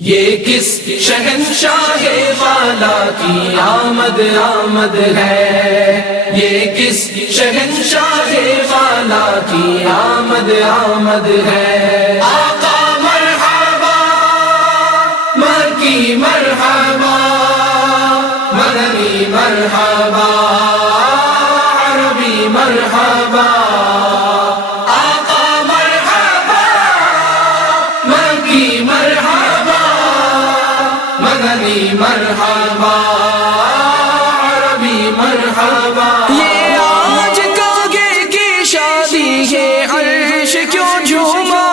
ये किस शहंशाहे वाला की आमद आमद है। ये किस शहंशाहे वाला की आमद आमद है। आका मरहबा मक्की मरहबा मदनी मरहबा अरबी मरहबा। आका मरहबा मक्की मरहबा मदनी मरहबा अरबी मरहबा। ये आज कागे की शादी है अर्श क्यों झूमा।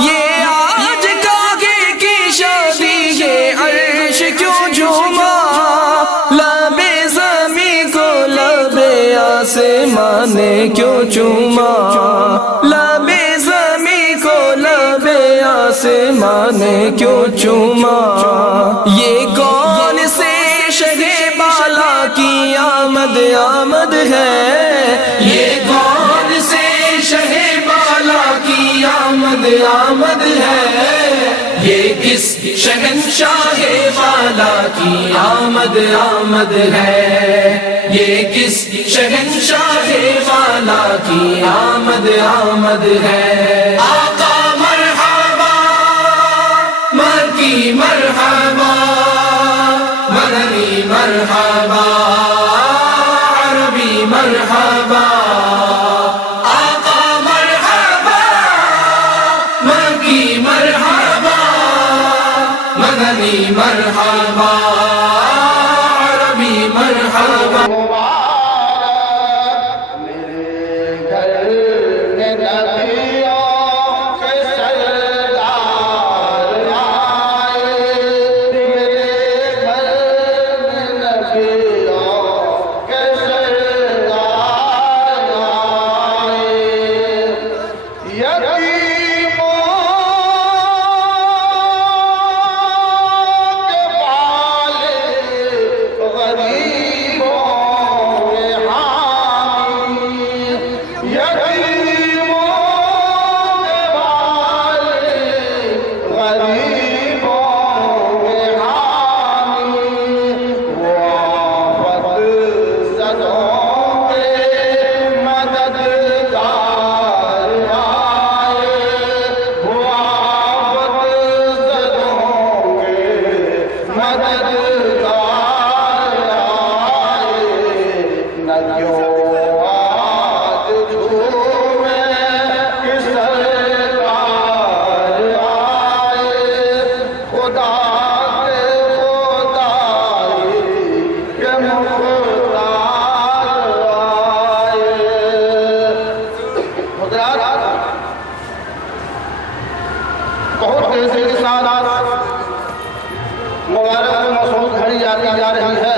ये आज कागे की शादी है अर्श क्यों झूमा। लबे ज़मी को लबे आसमान ने क्यों चूमा। लबे ज़मी को लबे आसमान ने क्यों चूमा। ये कौन से शहे बाला की आमद आमद है। ये कौन से शहे बाला की आमद आमद है। ये किस शहंशाहे वाला की आमद आमद है। ये किस शहंशाहे वाला की आमद आमद है। आका मरहबा मक्की मरहबा मदनी मरहबा अरबी मरहबा। आका मरहबा मक्की मरहबा मदनी मरहबा अरबी मरहबा। बहुत तेजी के साथ मुबारक मसरूद घड़ी जाती जा रही है।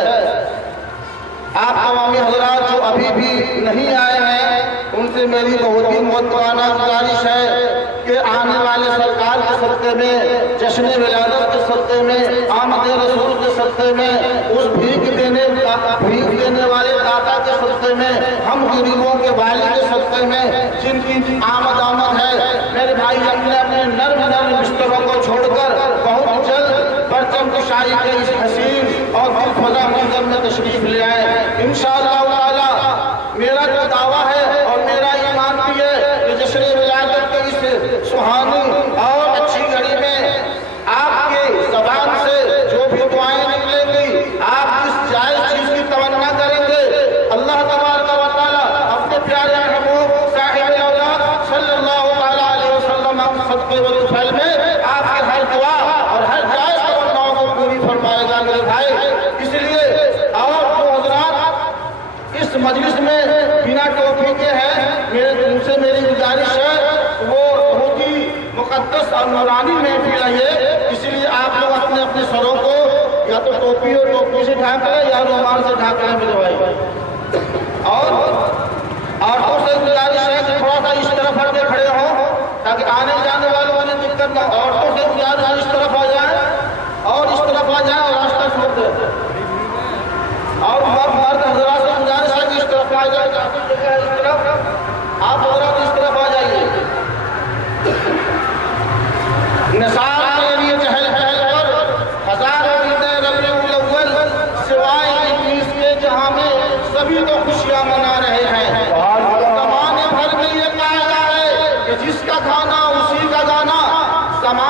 आप अवामी हजरात जो अभी भी नहीं आए हैं उनसे मेरी बहुत ही मुतवाना गुजारिश है कि आने वाले सरकार के सदक़े में, जश्न विलादत के सदक़े में, आमद रसूल के सदक़े में, उस भीख देने वाले दाता के सदक़े में, हम गरीबों के वालिद के सदक़े में जिनकी आमद है, मेरे भाई अपने अपने नर्म नर्म बिस्तरों को छोड़कर बहुत जल्द परचम कुशाई के इस हसीन और दिलफजा मंजर में तशरीफ ले आए। इंशाअल्लाह ताला मेरा जो दावा है और मेरा ईमान भी है कि जश्न विलादत के इस सुहानी और अच्छी घड़ी में आपके ज़बान से जो भी दुआएं निकलेंगी, आप इस जायज़ चीज़ की तमन्ना करेंगे। अल्लाह तबारक व तआला अपने प्यारे महबूब साहिब औलाद सल्लल्लाहु अलैहि वसल्लम के सदक़े व तुफ़ैल में आपके हर दुआ और हर जायज़ तमन्नाओं को पूरी फरमाएगा मेरे भाई। इसलिए और जो हज़रात इस मजलिस में बिना टोपी के हैं, उनसे मेरी गुजारिश है वो बहुत ही मुक़द्दस और नूरानी महफिल है ये। इसलिए आप लोग अपने अपने सरों को या तो टोपी और टोपी से ढांक लें या रुमाल से ढांक लें मेरे भाई। और औरतों से गुजारिश है कि थोड़ा सा इस तरफ हटके खड़े हों ताकि आने जाने वालों को दिक्कत न। औरतों से गुजारिश है इस तरफ आ जाए और इस तरफ आ जाए और रास्ता छोड़ दें। और मर्द हजरात से गुजारिश है कि इस तरफ आ जाए, इस तरफ आप हजरात इस तरफ आ जाइए। निसाब के लिए चहल पहल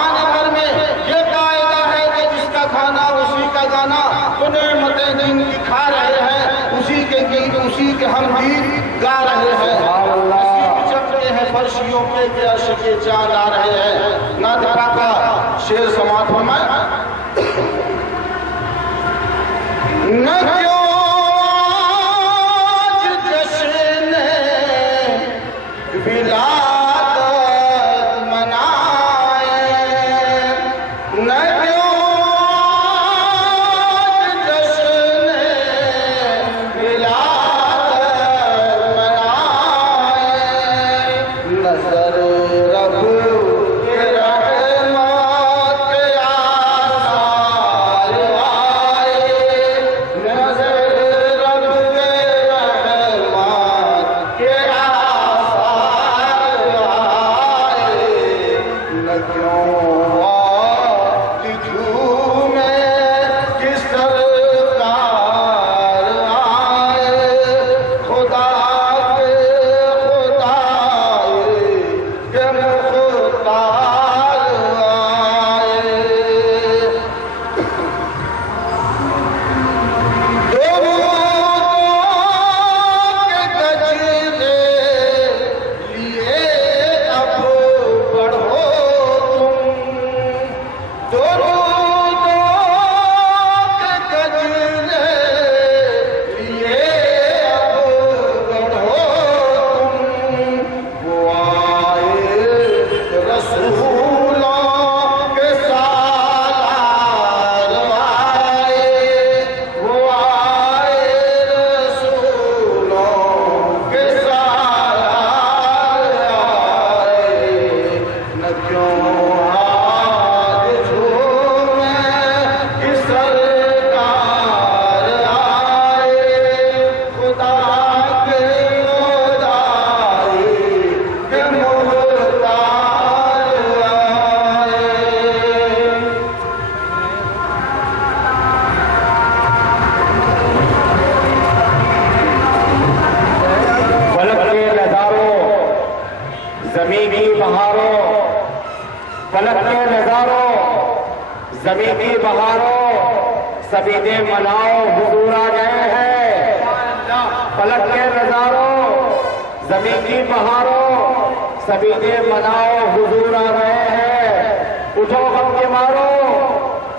आने भर में ये कायदा है कि जिसका खाना उसी का गाना, तो नेमतें जिनकी खा रहे हैं उसी के गीत, उसी के हम गीत गा रहे हैं। चलते हैं फर्शियों पे अर्श के चांद आ रहे हैं। ना दिखा का शेर समाप्त फरमाए। न क्यों आज जश्न विलादत मनाए, न क्यों आज जश्न विलादत मनाए, नजर रब के रहमत के आसार आए, नजर रब के रहमत के आसार आए, न क्यों आज झूमे कि सरकार आए, खुदा के खुदाए के मुख्तार आए। के गजरे लिए अब बढ़ो तुम, दरूदों के गजरे लिए अब बढ़ो तुम, वो आए रसूलों के सालार आए, वो आए रसूलों के सालार आए, न क्यों आज झूमे कि सरकार आए, खुदा के खुदाई के मुख्तार आए। फलक के नजारों जमीन की बहारों, फलक के नजारों जमीन की बहारों, सभी दे मनाओ हुजूर आ गए हैं। फलक के नजारों जमीन की बहारों, सभी दे मनाओ हुजूर आ गए हैं। उठो गम के मारो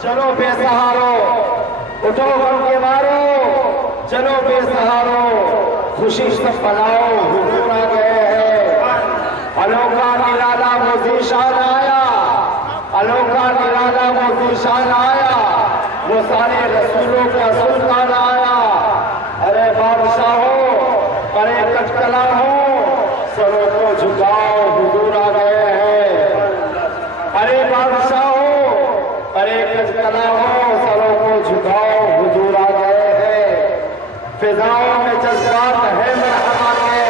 चलो बेसहारो, उठो गम के मारो चलो बेसहारो, खुशी से मनाओ हुजूर आ गए हैं। अनोखा निराला मोजीशान आया, अनोखा निराला मोजीशान आया, वो सारे रसूलों का सुल्तान आया। अरे बादशाहो अरे कचकला हो, सरों को झुकाओ हुजूर आ गए हैं। अरे बादशाहो अरे कचकला हो, सरों को झुकाओ हुजूर आ गए हैं। फिजाओं में जज्बात है मरहबा के,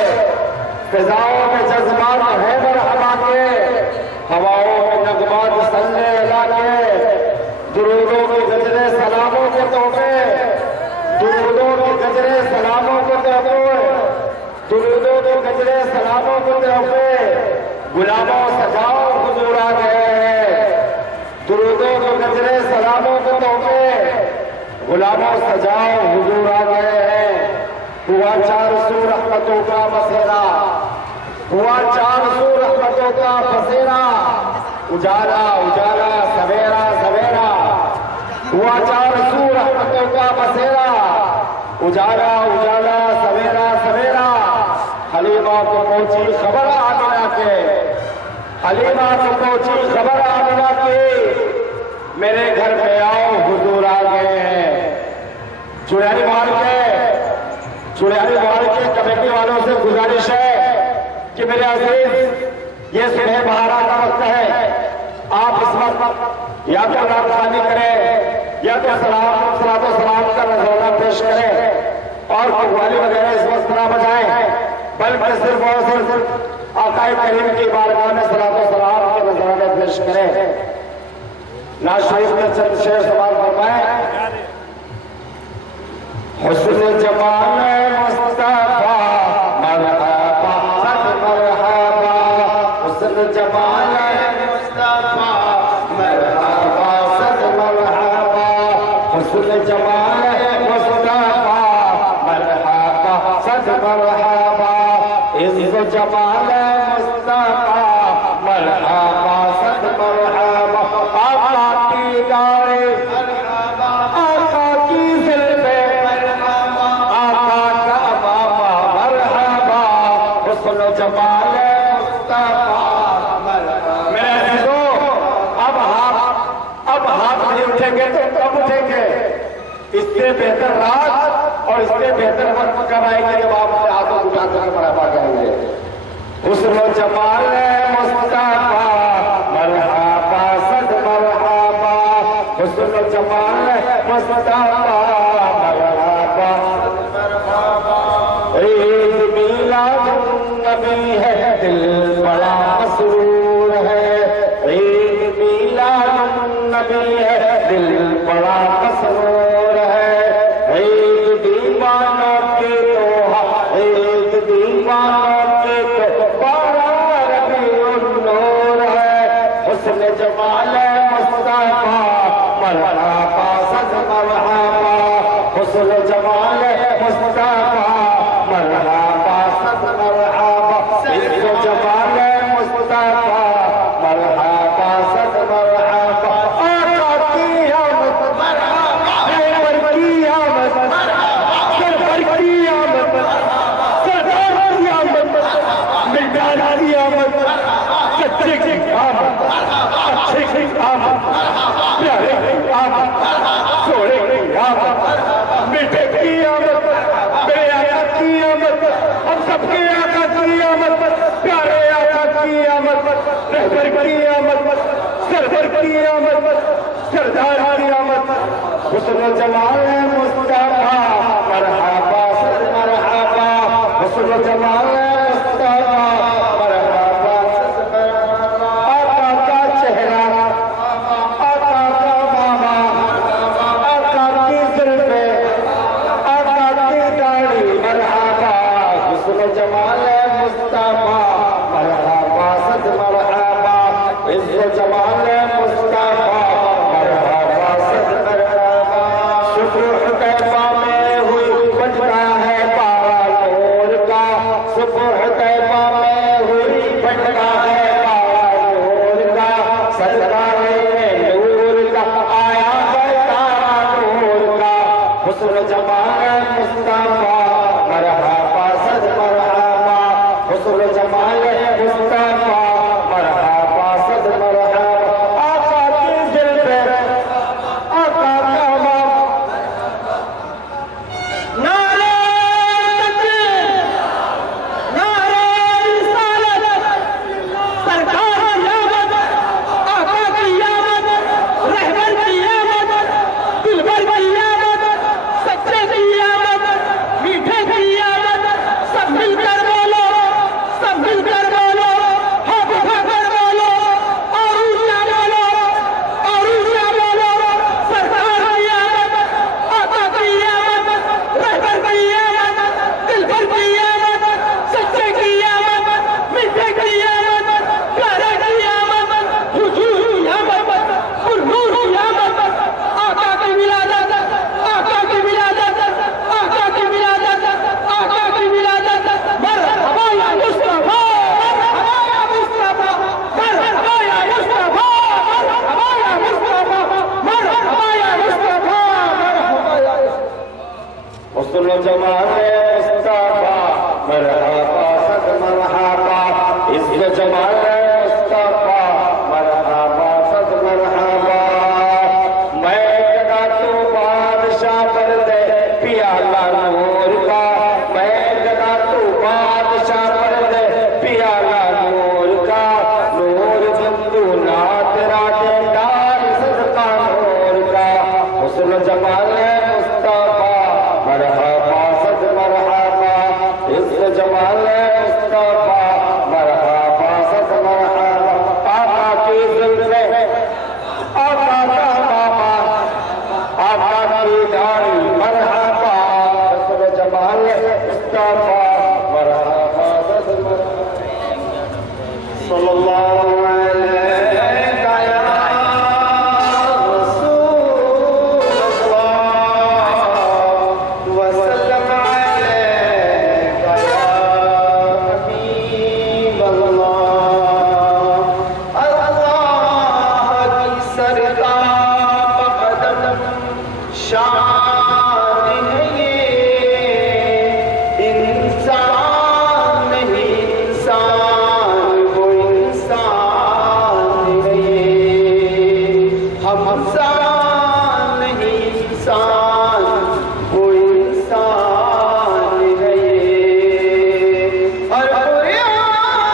फिजाओं में जज्बात है मरहबा के, हवाओं में नगमात सल्ले अला के, दुरूदों के गजरे सलामों के तोहफे, दुरूदों के गजरे सलामों के तोहफे, दुरूदों के गजरे सलामों के तोहफे, गुलामों सजाओ हुजूर आ गए हैं। दुरूदों के गजरे सलामों के तोहफे, गुलामों सजाओ हुजूर आ गए हैं। हुआ 400 रहमतों का बसेरा, हुआ 400 रहमतों का बसेरा, उजाला उजाला सवेरा सवेरा, हुआ 400 रहमतों का बसेरा, उजाला उजाला सवेरा सवेरा। हलीमा को पहुंची खबर आमिना के, हलीमा को पहुंची खबर आमिना की, मेरे घर में आओ हुजूर आ गए हैं। चुड़ैली महल के कमेटी वालों से गुजारिश है कि मेरे अजीज ये सुबह बहारा का वक्त है, आप इस वक्त या तो रात खानी करें या तो सलाम का नजराना पेश करें और कव्वाली वगैरह इस वक्त ना बजाएं, बल्कि सिर्फ और सिर्फ आकाए करीम की बारगाह में सलातो सलाम का नजराना पेश करें। नाज़ शरीफ में चंद शेर सवाल फरमाए। हुस्न जमाल मुस्तफा मरहबा सद मरहबा, हुस्न जमाल मुस्तफा हुस्न जमाल मुस्तफा मरहबा सद मरहबा इज्जत जमाल मुस्तफा मरहबा सद मरहबा आका की गाए आका की ज़िल्फ़े आका का बाबा मरहबा हुस्न जमाल मुस्तफा मरहबा। मेरे अज़ीज़ों, अब हाथ नहीं उठेंगे तो कब उठेंगे? इससे बेहतर रात और इससे बेहतर वक्त कब आएंगे जब आप हाथों उठाकर मरहबा कहेंगे। हुस्न जमाल मुस्तफा मरहबा सद मरहबा हुस्न जमाल मुस्तफा मरहबा ईद मिलाद नबी है दिल बड़ा मसरूर है ईद मिलाद नबी है दिल बड़ा मसरूर है ईद दीवानों की तो ईद दीवानों की तो बड़ा रबीउन नूर है हुस्न जमाल मुस्तफा मरहबा सद मरहबा हुस्न जमाल मुस्तफा मरहबा सद मरहबा इज्जत जमाल मुस्तफा मरहबा सद मरहबा आका की आमद सरवर की आमद सरवर की आमद सरदार की आमद मिर्जादा की आमद सच्चे की आमद अच्छे की आमद प्यारे की आमद सोने की आमद मीठे की आमद मेरे आका की आमद हम सबके आका की आमद प्यारे आका की आमद रहबर की आमद सरवर की आमद सरदार की आमद हुस्न जमाल मुस्तफा मरहबा सद मरहबा हुस्न जमाल मुस्तफा मरहबा सद मरहबा आका का चेहरा आका का मामा आका की ज़ुल्फ़े आका की दाढ़ी मरहबा हुस्न जमाल मुस्तफा मरहबा सद मरहबा इज्जत जमाल मुस्तफा मरहबा सद मरहबा सुबह तैबा में हुई बनता है पारा नूर का सुबह तैबा में हुई बनता है पारा नूर का सरदारे नूर का आया तारा नूर का हुस्न जमाल मुस्तफा मरहबा सद मरहबा हुस्न जमाल मुस्तफा मरहबा सद मरहबा आका की ज़िल्फ़े आका का बाप नारे तकबीर नारे रिसालत सरकार की आमद आका की आमद रहबर की आमद दिलबर की आमद सच्चे की आमद मीठे की आमद सब मिलकर बोलो सब मिलकर बोलो हाथ उठाकर बोलो और ऊंचा बोलो सरकार की आमद आका की आमद रहबर की आमद दिलबर की आमद सच्चे की आमद मीठे की आमद प्यारे की आमद हुजूर की आमद हुजूर की आमद आका की विलादत आका की विलादत आका की विलादत आका की विलादत मरहबा या मुस्तफा मरहबा या मुस्तफा मरहबा या मुस्तफा मरहबा या मुस्तफा मरहबा या मुस्तफा मरहबा या हुस्न जमाल मुस्तफा मरहबा सद मरहबा इज्जत जमाल मुस्तफा मरहबा सद मरहबा मैं गदा तो बादशाह पर दे पियाला नूर का मैं गदा तो बादशाह पर दे पियाला नूर का नूर बिंदु ना तेरा देदार सदका नूर का हुस्न जमाल मुस्तफा मरहबा सद मरहबा हम इंसान नहीं इंसान, वो इंसान है ये। और कुरान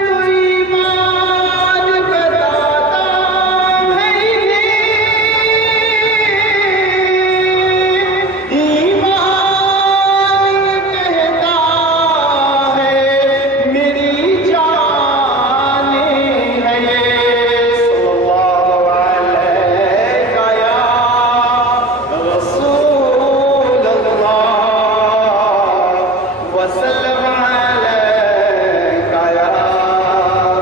तो ईमान का दाता है ये। ईमान कहता है मेरी जान है ये। सल्लल्लाहु अलैका या रसूल अल्लाह वसल्लम अलैका या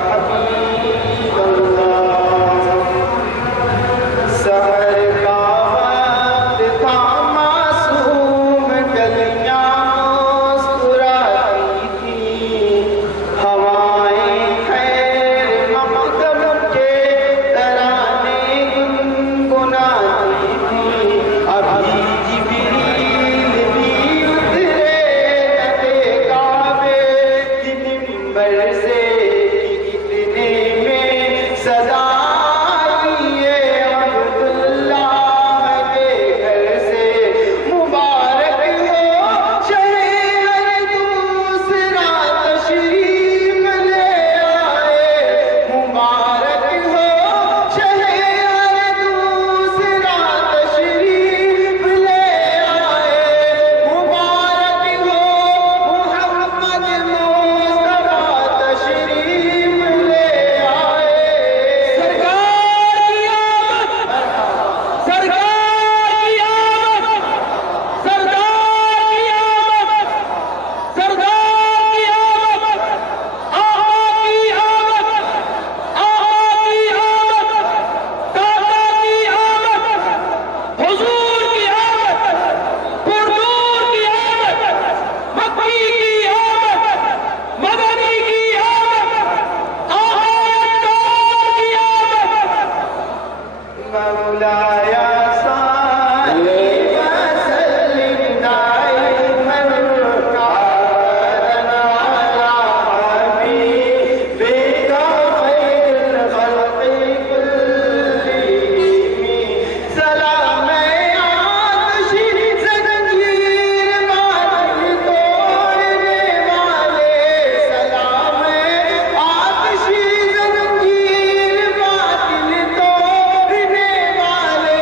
हबीब अल्लाह। सहर का वक्त था मासूम गलियां मुस्कुराती थी, हवाएं खैर मकदम के तराने गुनगुनाती थी। अभी जिब्रील भी उतरे नबे काबे की मिंबर से कि कितने में सदा आई ये अब्दुल्लाह के घर से। मुबारक हो शहर दूसरा तशरीफ ले आए, मुबारक हो शहर दूसरा तशरीफ ले आए, मुबारक हो मोहम्मद मुस्तफा तशरीफ ले आए। मौलाया साल्ली व सल्लिम दाइमन अबदन अला हबीबिका खैरुल खल्क़ि कुल्लिहिम। सलाम आतिशी ज़ंजीर बातिल तोड़ने वाले, सलाम आतिशी ज़ंजीर बातिल तोड़ने वाले।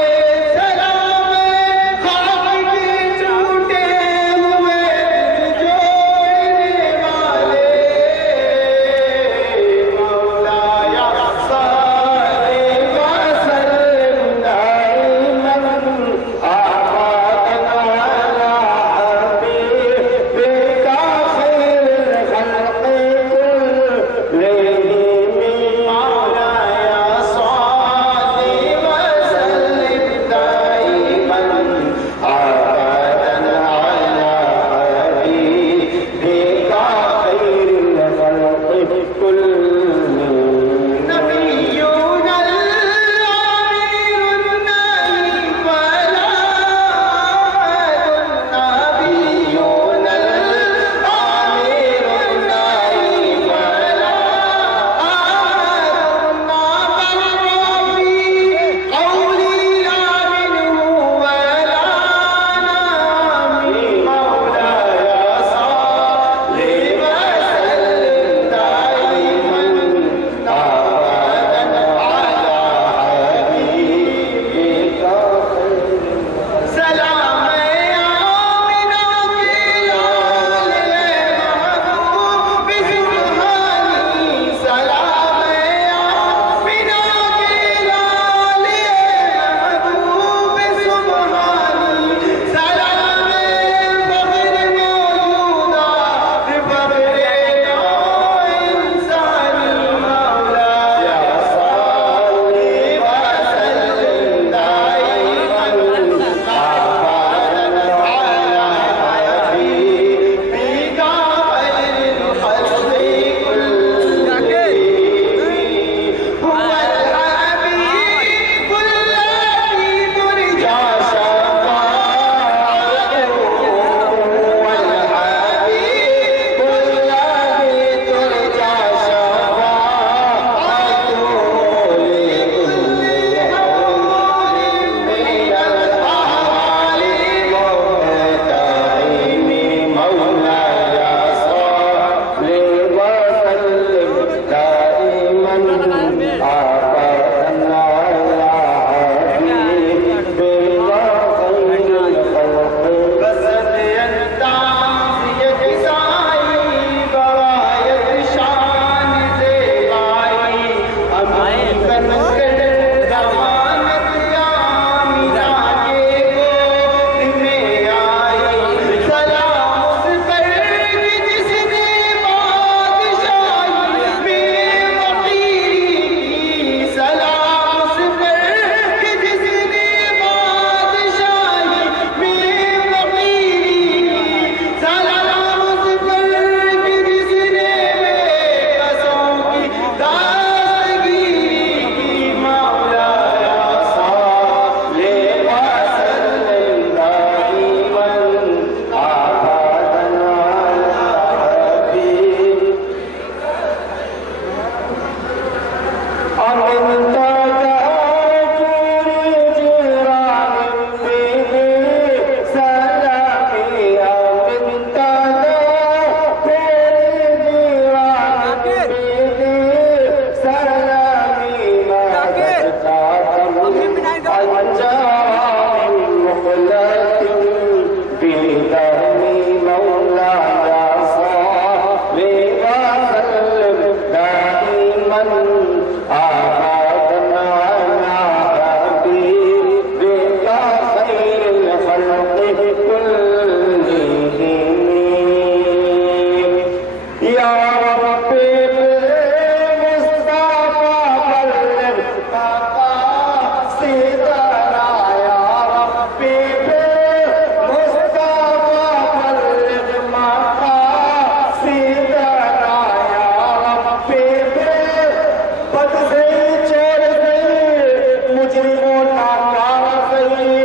मोटा काला सही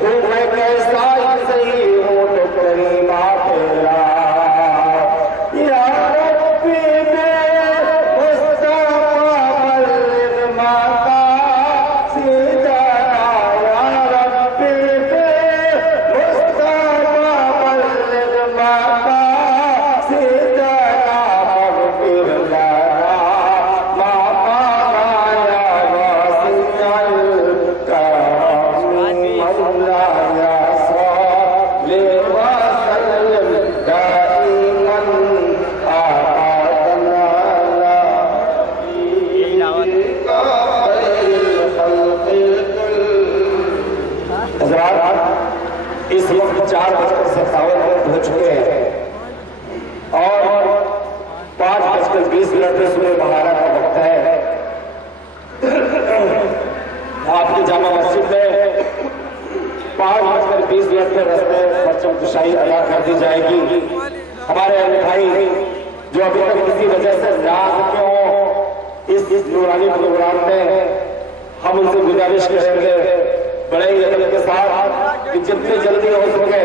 हूँ मैं कैसा ही सही हूँ तो करीमा तेरा या रब्बी मुस्तफा मल्लिक माता सीधा या रब्बी मुस्तफा मल्लिक माता सीधा मगफिर लना मामा या वासिअल करम मौला या सल्ली व सल्लिम दाइमन आबादना अला नबीका खैरिल खल्क़िल कुल। हज़रात, इस वक्त 4:57 हो चुके हैं और 5:20 पे सुबह महारा का वक्त है। आपकी जामा मस्जिद में 5:20 पे रस्ते परचम कुशाई अदा कर दी जाएगी। हमारे अन्य भाई जो अभी तक किसी वजह से ना सके हो इस नूरानी प्रोग्राम में, हम उनसे गुजारिश करेंगे बड़े ही अदब के साथ कि जितनी जल्दी हो सके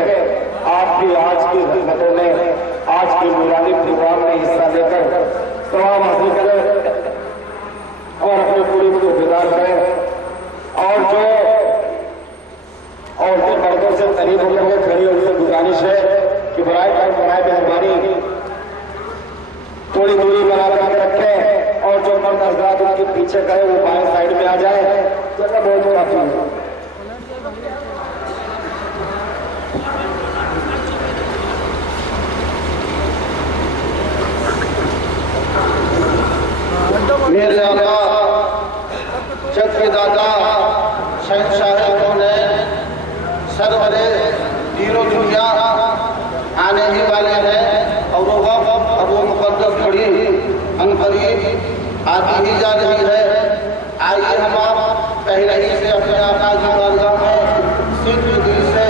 आप भी आज की रहमतों में, आज के नूरानी प्रोग्राम में हिस्सा लेकर सवाब हासिल करें और अपने पूरी को बेदार करें। और जो औरतें मर्दों से करीब होकर खड़ी उनसे गुजारिश है कि बराए मेहरबानी थोड़ी दूरी बना के रखें और जो मर्द हज़रात उनके पीछे गए वो बाएं साइड में आ जाए, जगह बहुत काफी है। मेरे आका चक्र दाता शहंशाह कौनैन सरवरे तीनों दुनिया आने ही वाले हैं और वो वक्त अब वो मुकद्दस घड़ी अनकरीब आती ही जा रही है। आइए हम आप पहले ही से अपने आका की बारगाह में सिद्ध दिल से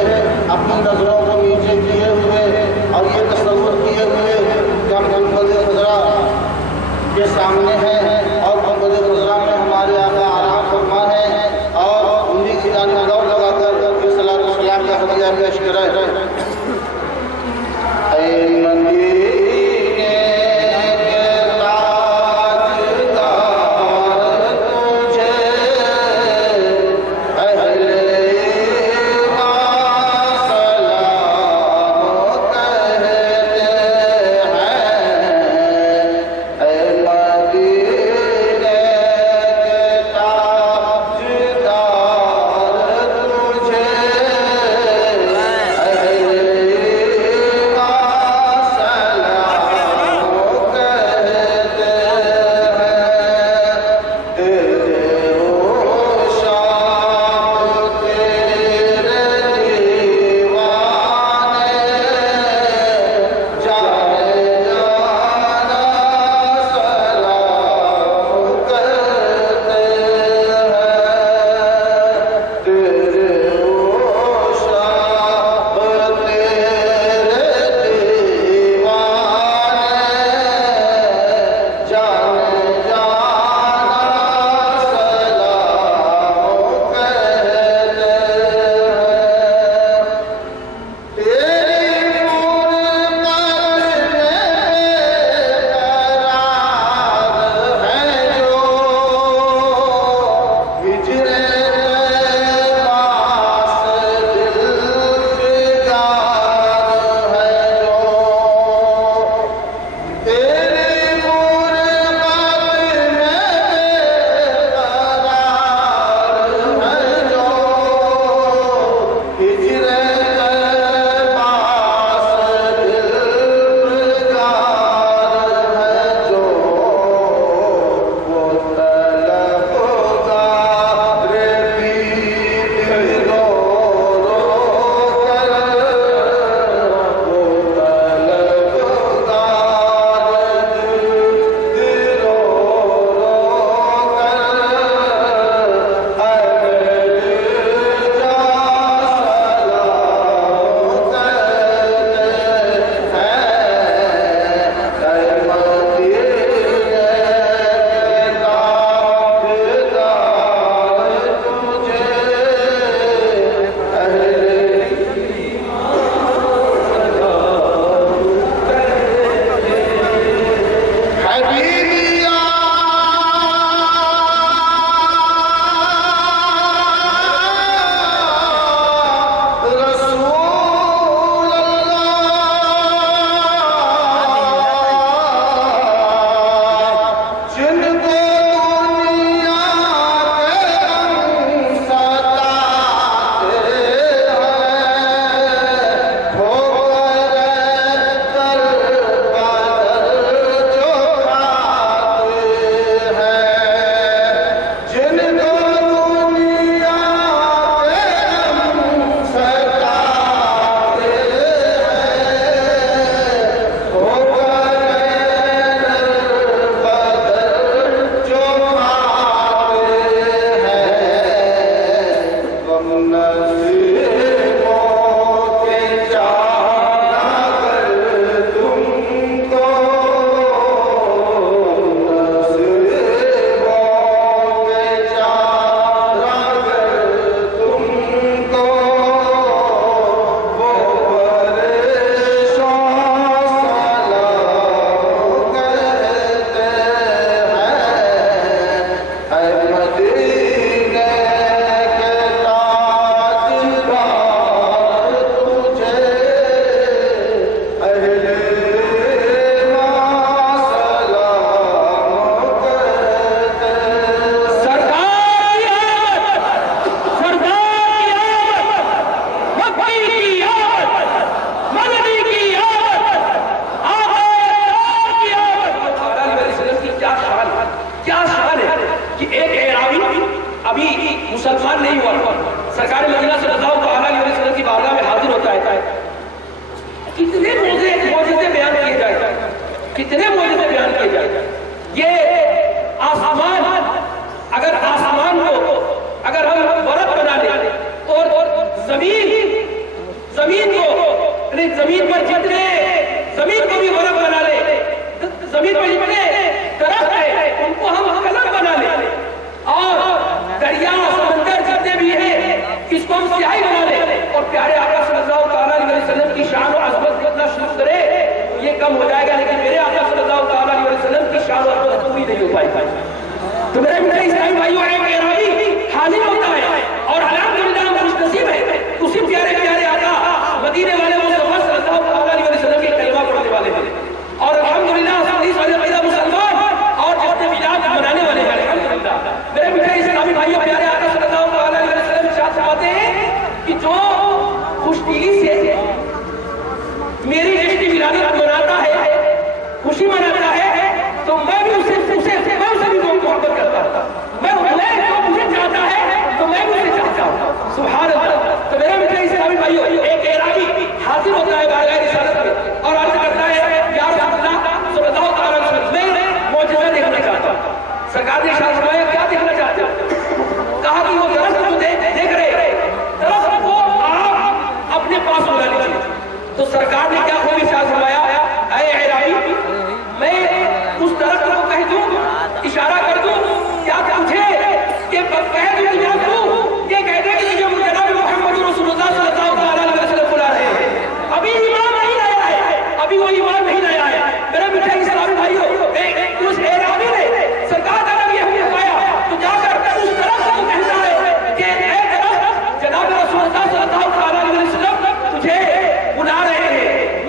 अपनी नजरों को नीचे किए हुए और ये तसव्वुर किए हुए कि हम गुंबद खुदरा के सामने हैं और गुंबद खुदरा में हमारे आका आराम फरमा है और उन्हीं की जान में दौड़ लगाकर ये सलात व सलाम का हदिया पेश करें। ऐ मदीने के ताजदार तुझे मुसलमान नहीं हुआ, सरकार मदीना सल्लल्लाहु अलैहि वसल्लम की बारगाह में हाजिर होता है। कितने मौजूदे बयान किए जाए, कितने मौजूदे बयान किए जाए। ये आसमान, अगर आसमान को अगर हम बर्फ बना ले और जमीन को जमीन पर जितने जमीन को भी बर्फ बना ले, जमीन पर जितने दरख्त है उनको हम कलम बना ले, और दरिया समंदर जितने भी है इसको हम स्याही बना ले, और प्यारे आका सल्लल्लाहु अलैहि वसल्लम की शान और अज़मत जितना शुरू करे ये कम हो जाएगा, लेकिन मेरे आका सल्लल्लाहु अलैहि वसल्लम की शान और अज़मत पूरी नहीं हो पाएगी। तो मेरे इस्लामी भाइयों, हाजिर होता है और अल्हम्दुलिल्लाह हम खुशनसीब है उसी प्यारे प्यारे आका मदीने वाले मुस्तफा सल्लल्लाहु अलैहि वसल्लम के कलमा पढ़ने वाले हैं, और अल्हम्दुलिल्लाह मुसलमान और जितने मिलाद मनाने वाले हैं अल्हम्दुलिल्लाह। मेरे मीठे इस्लामी भाइयों, प्यारे आका सल्लल्लाहु अलैहि वसल्लम साथ फरमाते हैं कि जो खुशदिली से मेरी जश्न मिलाद मनाता है, खुशी मनाता है, तो मैं भी उसे भी मोहब्बत करता हूं, मैं जो मुझे चाहता है तो मैं उसे चाहता हूं। सुभान अल्लाह। तो मेरे मीठे इस्लामी भाइयों, एक एराबी हाजिर होता है बारगाह रिसालत में और अर्ज करता है, या रसूलुल्लाह सल्लल्लाहु अलैहि वसल्लम, मैं मौजूदा देखना चाहता हूं। सरकार ने इरशाद फरमाया, क्या देखना चाहते हो? कहा कि वो दरख्त को देख रहे, दरख्त को आप अपने पास बुला लीजिए। तो सरकार ने क्या खूब इरशाद फरमाया, ऐ एराबी, मैं उस दरख्त को कह दूं, इशारा कर दूं, क्या तुझे ये कह दूं, ये कह दे कि मुझे जनाब मोहम्मद रसूलुल्लाह सल्लल्लाहु अलैहि वसल्लम बुला रहे हैं। अभी ईमान नहीं लाया है, अभी वो ईमान नहीं लाया है। मेरे मीठे इस्लामी भाइयों, उस एराबी ने सरकार का नाम ये फरमाया, तो जाकर उस दरख्त को कहता है कि ऐ दरख्त, जनाब रसूलुल्लाह सल्लल्लाहु अलैहि वसल्लम तुझे बुला रहे हैं।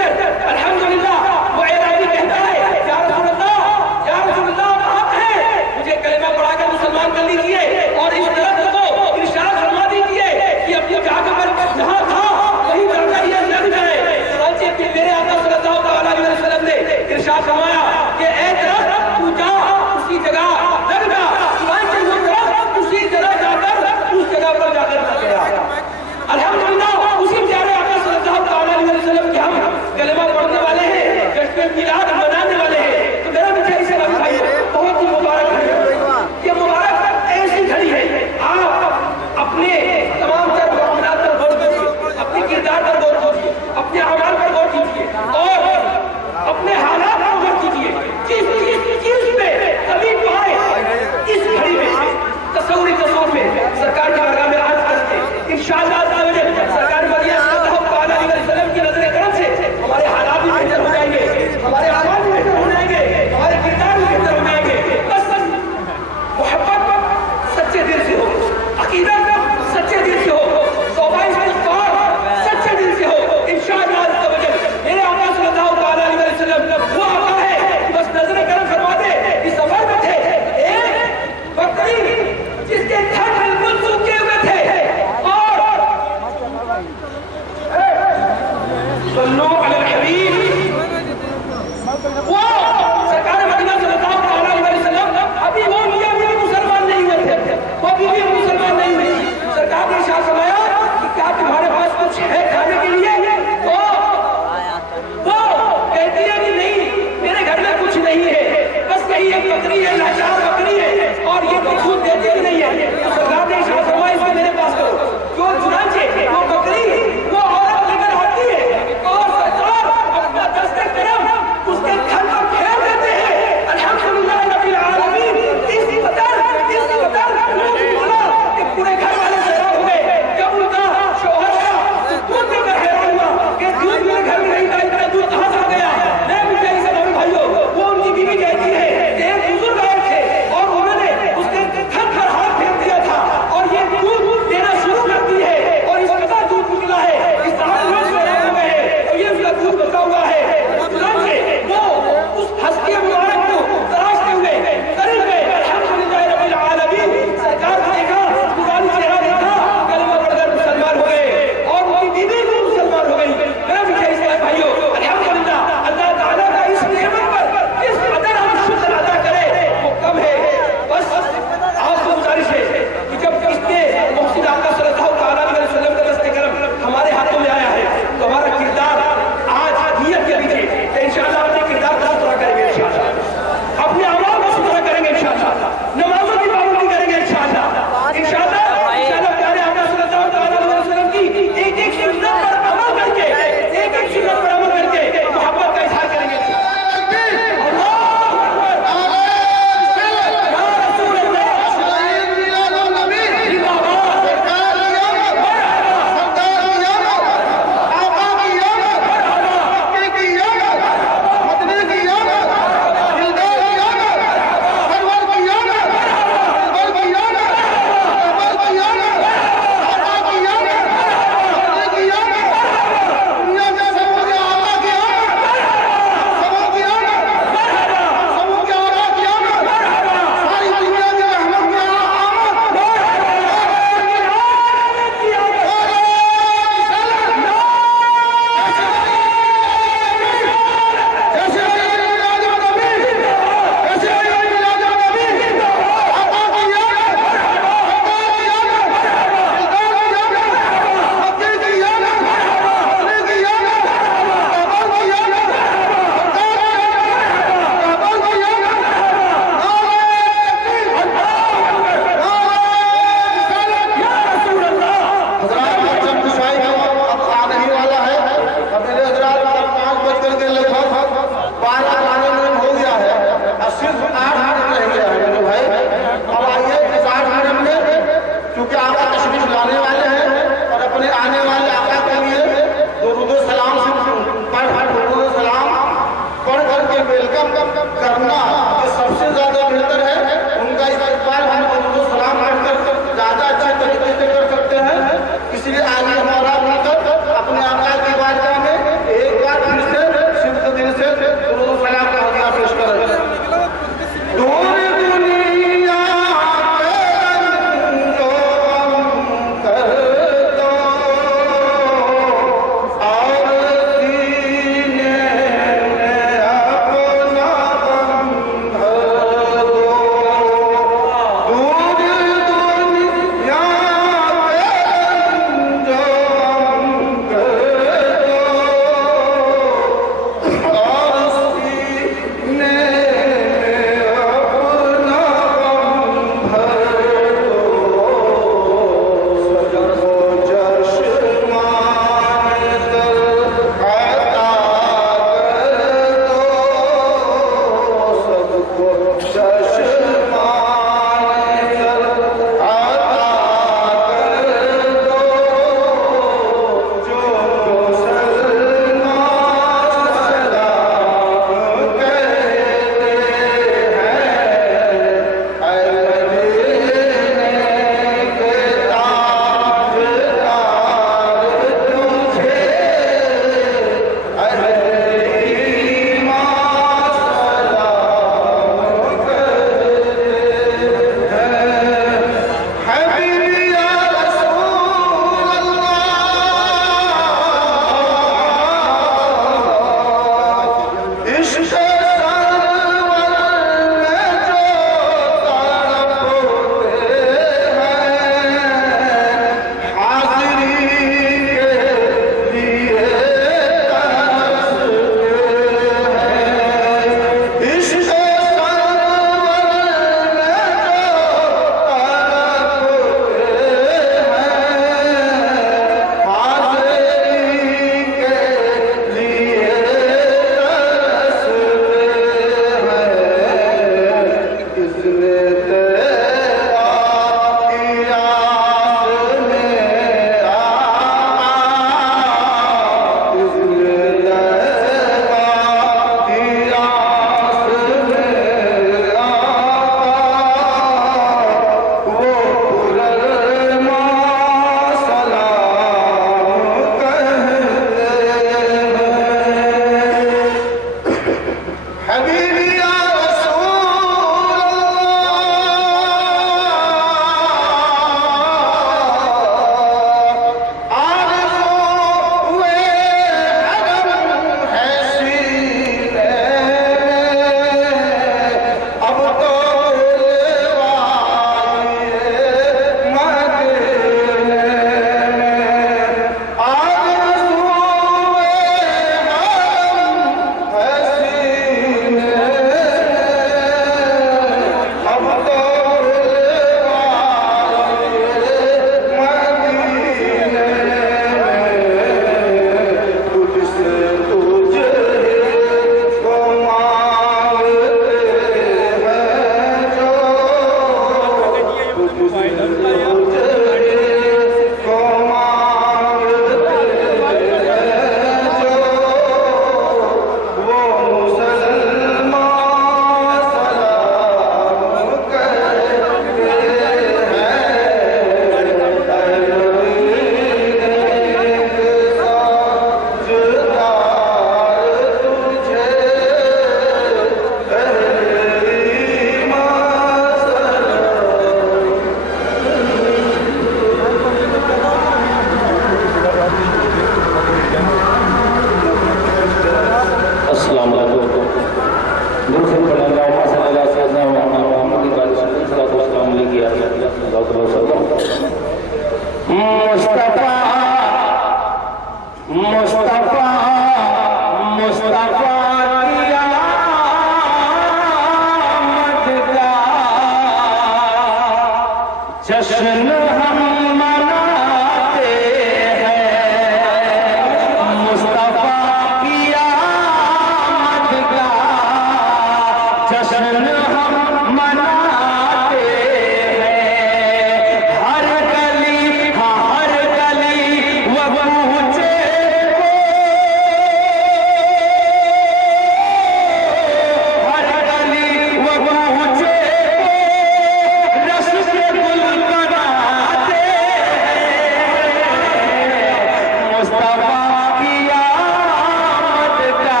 मुस्तफा की आमद का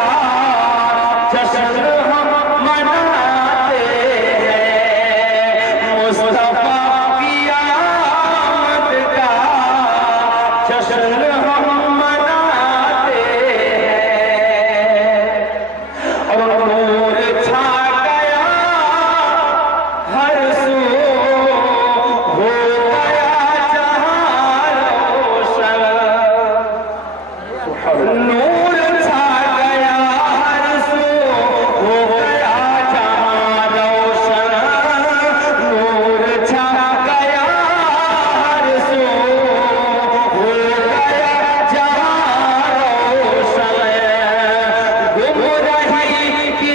जश्न हम मनाते हैं, मुस्तफा की आमद का जश्न हम मनाते हैं। और नूर छा गया हर सू, हो गया जहां रोशन, नूर छा गया हर सू, हो गया जहां रोशन, नूर छा गया हर सू, हो गया जहां रोशन। गुमराही की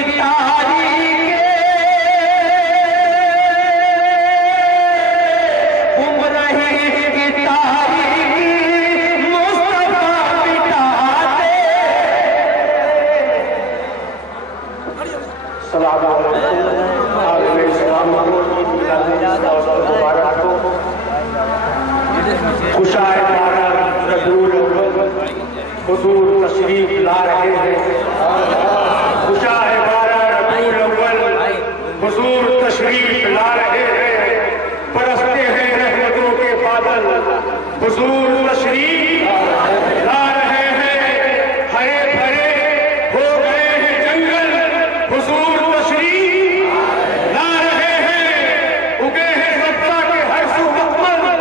गुमराही की तारीख मुस्तफा मिटाते। सलाम खुशाए रबीउल अव्वल हुजूर तशरीफ ला रहे हैं, खुशाए रबीउल अव्वल हुजूर तशरीफ ला रहे हैं, बरसते हैं रहमतों के बादल हुजूर तशरीफ ला रहे हैं, हरे भरे हो गए हैं जंगल हुजूर तशरीफ ला रहे हैं, उगे हैं सब्जा के हर सू मखमल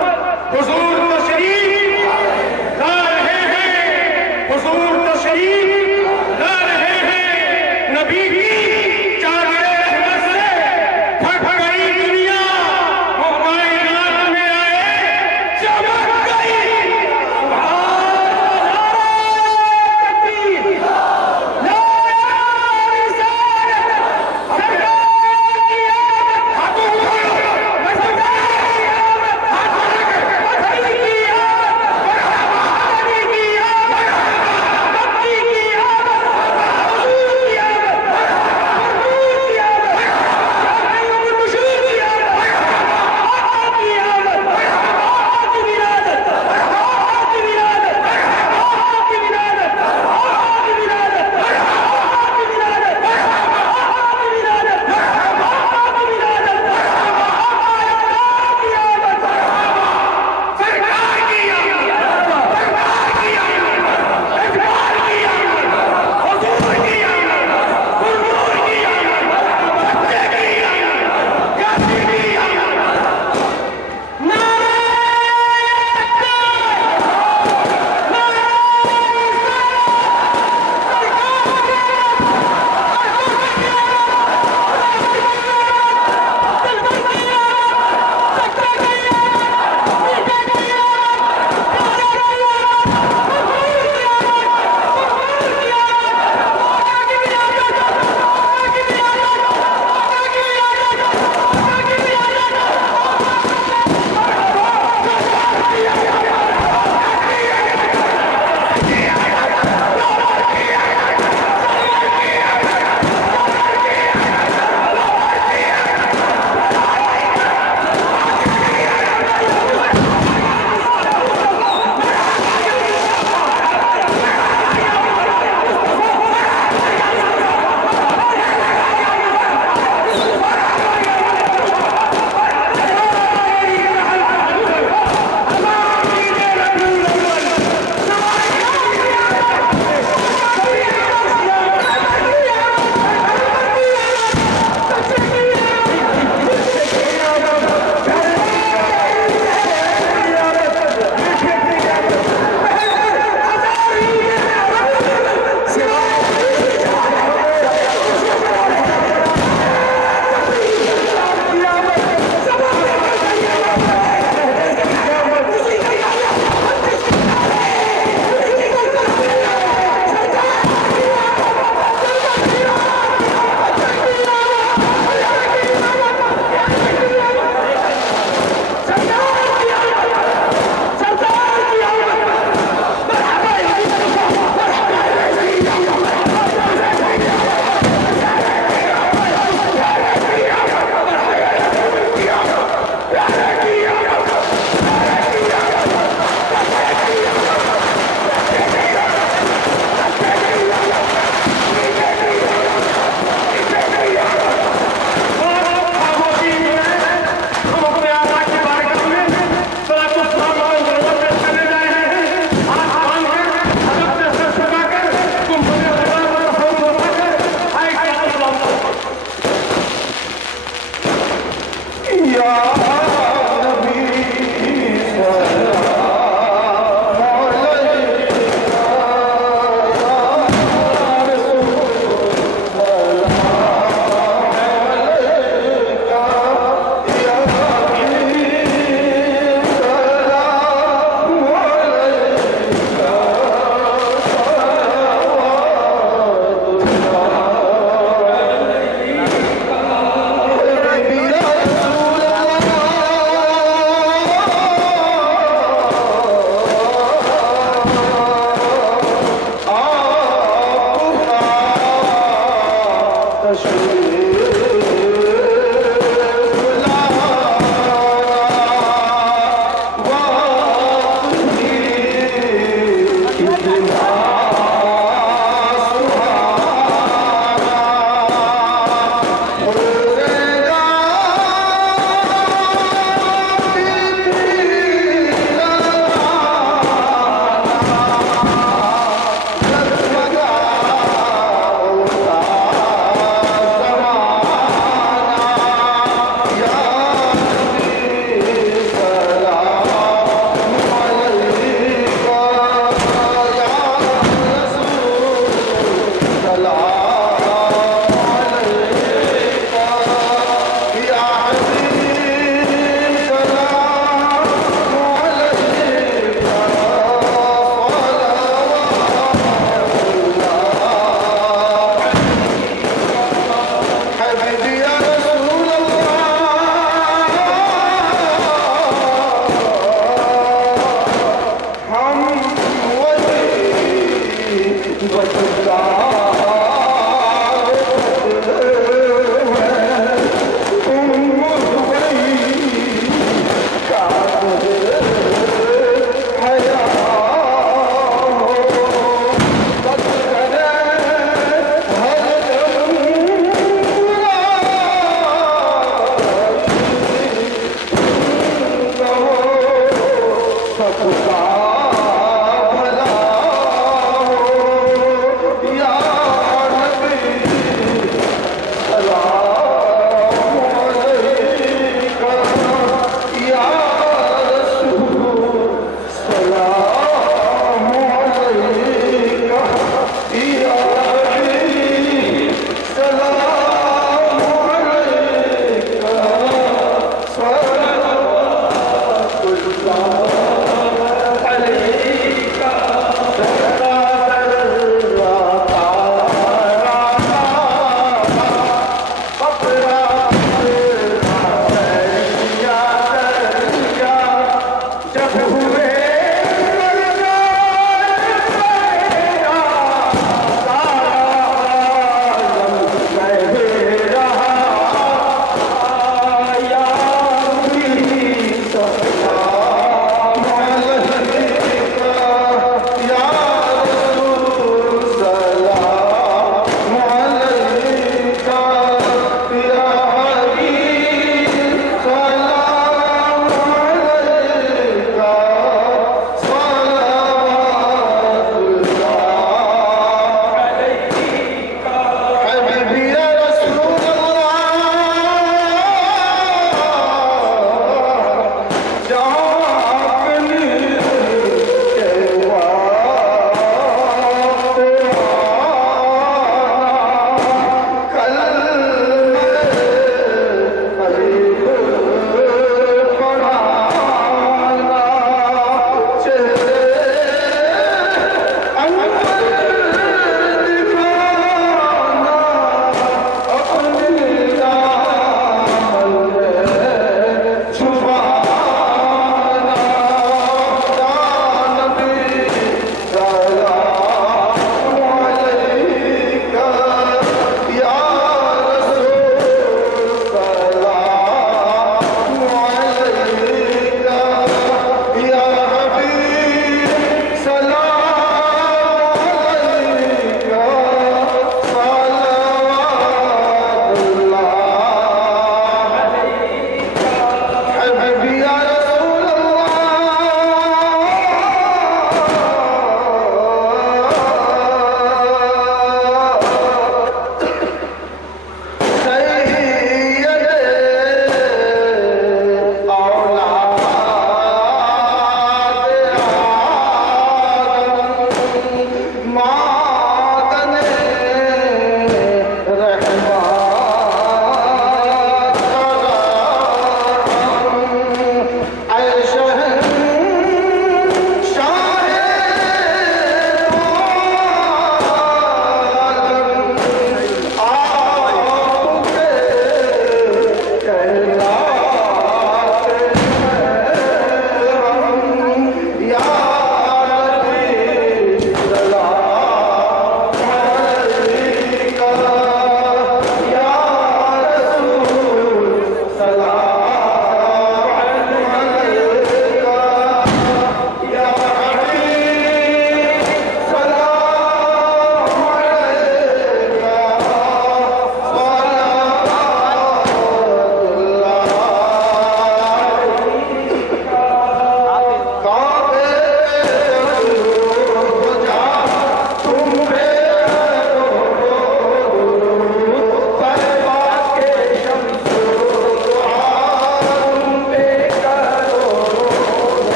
हुजूर तशरीफ ला रहे हैं, हुजूर तशरीफ ला रहे हैं। नबी की चादरे रहमत से फट गई दुनिया, वो कायनात में आए चमक गई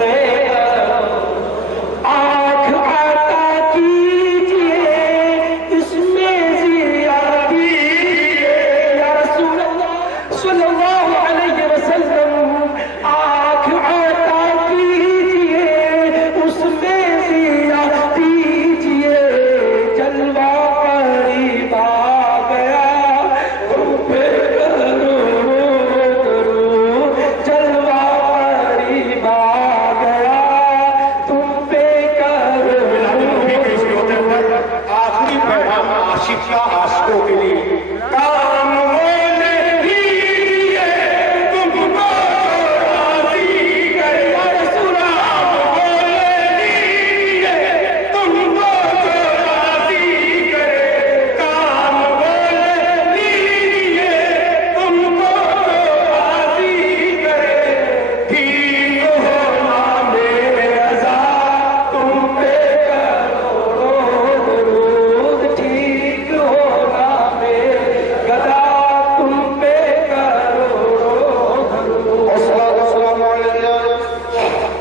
पे आँख आता कीजिए इसमें जिया दीजिए या रसूल अल्लाह सल्लल्लाहु अलैहि वसल्लम आँख आता कीजिए उसमें जिया दीजिए जलवा करीब आ गया तुम पे जलवा करीब आ गया तुम पे आखिरी पैगाम आशिक का आशिकों के लिए काम होने दीजिए तुमको राजी करे या रसूल काम होने दीजिए तुमको राजी करे काम होने दीजिए तुमको राजी करे ठीक होना मेरे रज़ा तुम पे दरूद ठीक होना मेरे गदा तुम पे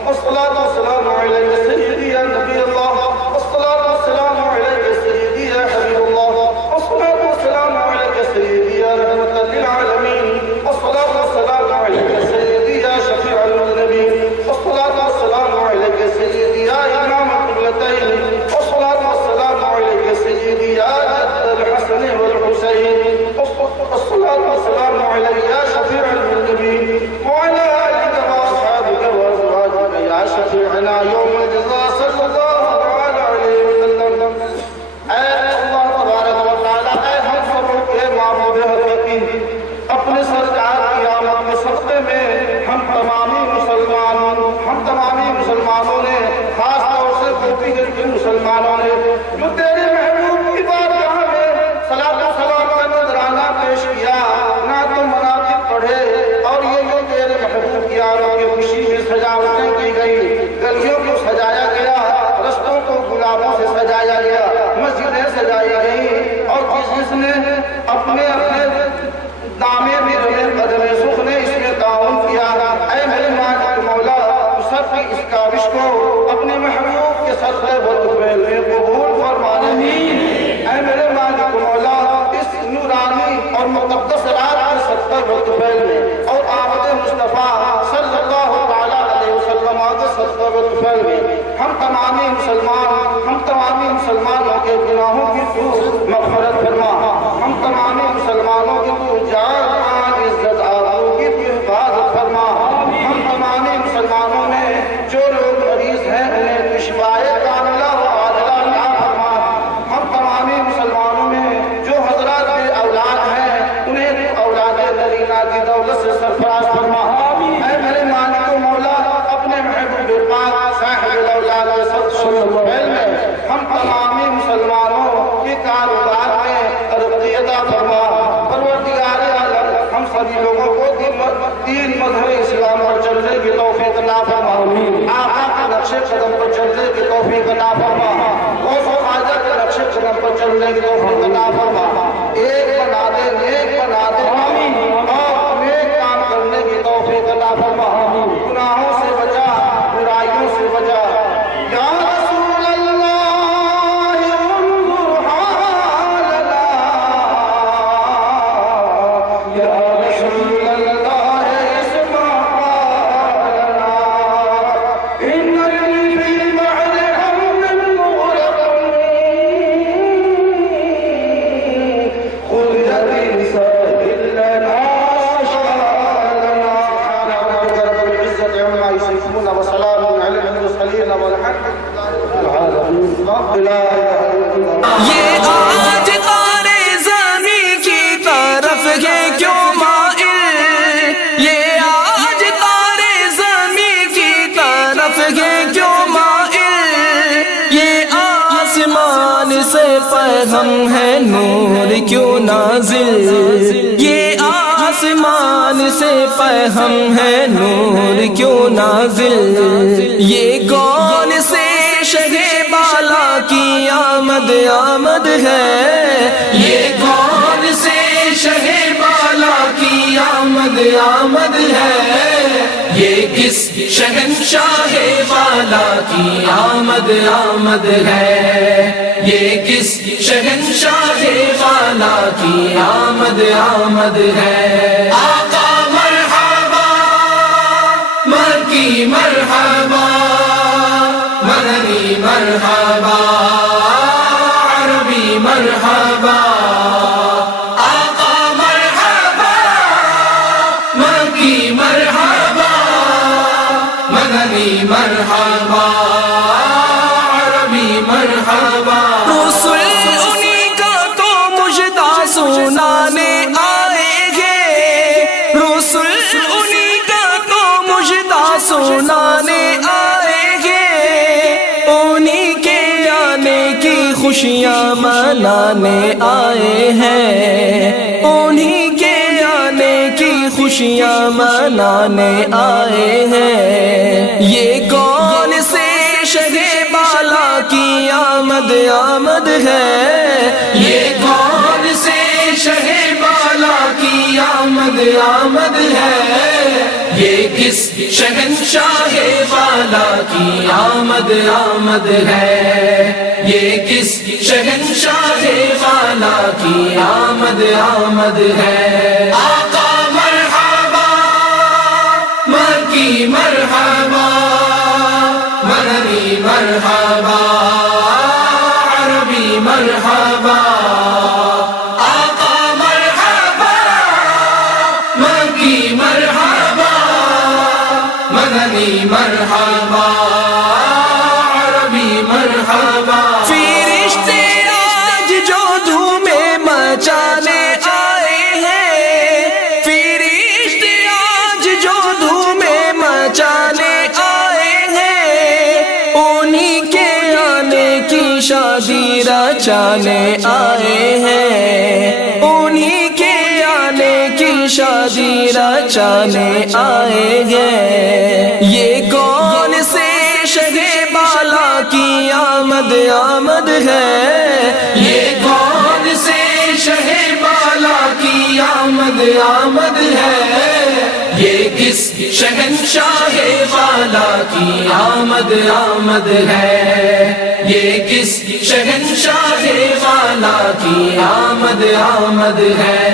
والصلاة والسلام عليك سيدي يا نبي الله والصلاة والسلام عليك سيدي يا حبيب الله والصلاة والسلام عليك سيدي يا رحمة للعالمين والصلاة والسلام عليك سيدي يا شفيع المذنبين والصلاة والسلام عليك سيدي يا إمام القبلتين والصلاة والسلام عليك سيدي يا جد الحسن والحسين والصلاة والسلام عليك يا شفيع المذنبين وعلى آلك وأصحابك وأزواجك يا شفيعنا يوم الجزاء صلى الله تعالى عليه وسلم ऐ अल्लाह तबारक व तआला ऐ हम सब के माबूद हकीकी अपने सरकार की आमद के सदक़े में हम तमामी मुसलमानों ने खास तौर से गोपी के मुसलमानों ने जो तेरे महबूब की बारगाह में सलात व सलाम का नजराना पेश किया ना तो मनाक़िब पढ़े और ये जो तेरे महबूब की आमद की खुशी में सजावटें की गई गलियों को सजाया गया रस्तों को गुलाबों से सजाया गया मस्जिदें सजाई गई और जिसने अपने अपने दामे भी रहे कदमे सुख ने इसमें ताउन किया ऐ मेरे मालिक मौला सर की इस काविश को अपने महबूब के सदक़े वतफ़ैल में कबूल फरमाने ऐ मेरे मालिक मौला इस नूरानी और मुक़द्दस रात के सदक़े वतफ़ैल में और आमद मुस्तफ़ा सल्लल्लाहु तआला अलैहि वसल्लम के सदक़े वतफ़ैल में हम तमामी मुसलमानों के गुनाहों की तू मग़फ़िरत फरमा हम तमामी मुसलमानों की तू जान इज़्ज़त आबरू की तू हिफाज़त फरमा हम तमामी मुसलमानों में जो लोग मरीज़ हैं उन्हें शिफ़ाए कामिला व आजिला अता फरमा हम तमामी मुसलमानों में जो हज़रात के औलाद हैं उन्हें औलाद नरीना की दौलत से सरफराज फरमा ऐ मेरे मालिक मौला अपने महबूब पाक साहिब औलाद सल्लल्लाहु में हम तमामी मुसलमानों के कारोबार में तरक्की अता फरमा परवरदिगार आलम हम सभी लोगों को दीन मज़हब इस्लाम पर चलने की तौफीक अता फरमा आका के नक्शे कदम पर चलने की तौफीक अता फरमा गौस ख्वाजा के नक्शे कदम पर चलने की तौफीक अता फरमा एक बना दे नेक बना दे और नेक काम करने की तौफीक अता फरमा गुनाहों से बचा बुराइयों से बचा या रसूल अल्लाह उन्जुर हालना या रसूल अल्लाह इस्मा हालना इन्ननी फिल बहर हमन मुग़रक़ून खुद यदी सहिल लना शालना रब्बुल इज़्ज़त अम्मा यसिफून व सलामुन अलल मुरसलीन वल्हम्दुलिल्लाहि रब्बिल आलमीन ये आज तारे ज़मी की तरफ है क्यों माइल ये आज तारे ज़मी की तरफ है क्यों माइल ये आसमान से पैगम है नूर क्यों नाजिल ये आसमान से पैगम है नूर क्यों नाजिल ये कौन से शगे बाला की आमद आमद है ये कौन से शगे बाला की आमद आमद है ये किस शहंशाह वाला की आमद आमद है। ये किस शहंशाह वाला की आमद आमद है। आका मरहबा, मक्की मरहबा, मदनी मरहबा, अरबी मरहबा। आका मरहबा, मक्की मरहबा, मदनी मरहबा, अरबी मरहबा। रसूल उन्हीं का तो मुजदा सुनाने आएंगे, रसूल उन्हीं का तो मुजदा सुनाने आएंगे। उन्हीं के आने की खुशियाँ मनाने आए हैं, उन्हीं के आने की खुशियाँ मनाने आए हैं। ये कौन से शहे बाला की आमद आमद है। ये कौन से शहे बाला की आमद आमद है। ये किस शहंशाह वाला की आमद आमद है। ये किस शहंशाह वाला की आमद आमद है। आका मरहबा, मक्की मरहबा, मदनी मरहबा, अरबी मरहबा। आका मरहबा, मक्की मरहबा, मदनी मरहबा, अरबी मरहबा। फरिश्ते आज जो धूमें मचाने आए हैं, फरिश्ते आज जो धूमें मचाने आए हैं। उन्हीं के आने की शादी रचाने आए हैं, उन्हीं के आने की शादी रचाने आए हैं। ये कौन से शहे बाला की आमद आमद है। ये कौन से शहे बाला की आमद आमद है। ये किस शहंशाह वाला की आमद आमद है। ये किस शहंशाह वाला की आमद आमद है।